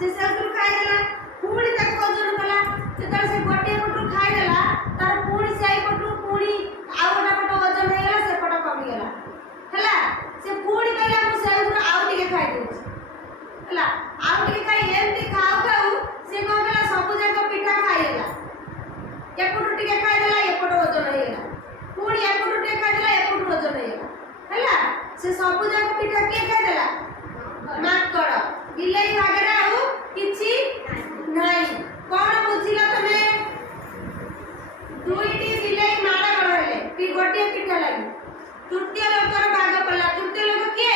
से सेउटू खाई देला पुणी ताको वजन कला जेतले से गोटे पटू खाई देला तार पुणी सेई पटू पुणी आउटा पट वजन हे गेला से पट कमी गेला हला से पुणी कहला मु सेउटू आउ टिके खाई देउछ हला आउ टिके खाई एमती खाउ खाउ से कोन कला सब जाक पिठा खाई देला एपटू टिके खाई देला एपट वजन हे गेला पुणी एपटू टिके खाई देला एपट वजन हे गेला हला से सब जाक पिठा के खाई देला माकड़ बिलाई भागरे आउ किछि नाही कोन बुझिला तमे दुईटी बिलाई माडा गळले पि गोटे पिठा लागि तृतीय लोकर भाग पडला तृतीय लोक के